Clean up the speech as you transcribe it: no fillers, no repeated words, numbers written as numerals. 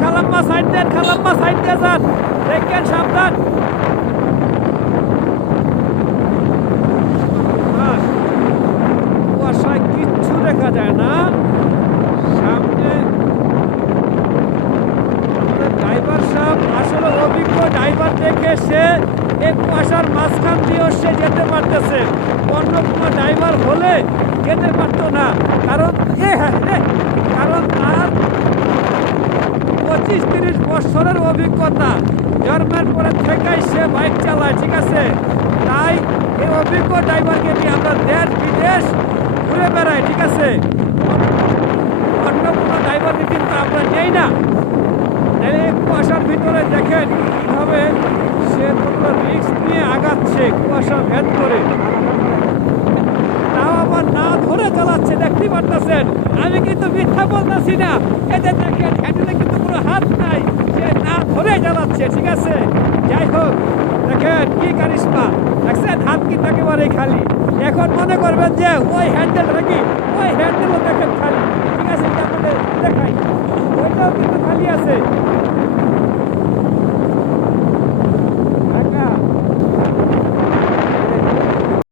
খালাম্মা সাইড দেন, খালাম্মা সাইড দিয়ে যান, দেখেন সাবধান। কুয়াশায় কিচ্ছু দেখা যায় না। সামনে ড্রাইভার সাহেব আসলে অভিজ্ঞ ড্রাইভার দেখে সে এই কুয়াশার মাঝখান দিয়েও সে যেতে পারতেছে। অন্য কোনো ড্রাইভার হলে যেতে পারতো না, কারণ কারণ তার 25-30 বছরের অভিজ্ঞতা, জন্মের পরে থেকেই সে বাইক চালায়, ঠিক আছে? তাই এই অভিজ্ঞ ড্রাইভারকে নিয়ে আমরা দেশ বিদেশ ঘুরে বেড়াই, ঠিক আছে? অন্য কোনো ড্রাইভারকে কিন্তু আমরা নেই না। এই কুয়াশার ভিতরে দেখেন কীভাবে সে রিস্ক নিয়ে আগাচ্ছে কুয়াশা ভেদ করে, তাও আবার না ধরে চালাচ্ছে, দেখতে পারতেছেন। আমি কিন্তু মিথ্যা বলতেছি না, এতে দেখেন হ্যান্ডেলে কিন্তু কোনো হাত নাই, সে না ধরে চালাচ্ছে, ঠিক আছে? যাই হোক, দেখেন কি কারিশমা, দেখছেন হাত কিন্তু একেবারে খালি। এখন মনে করবেন যে ওই হ্যান্ডেলটা কি, ওই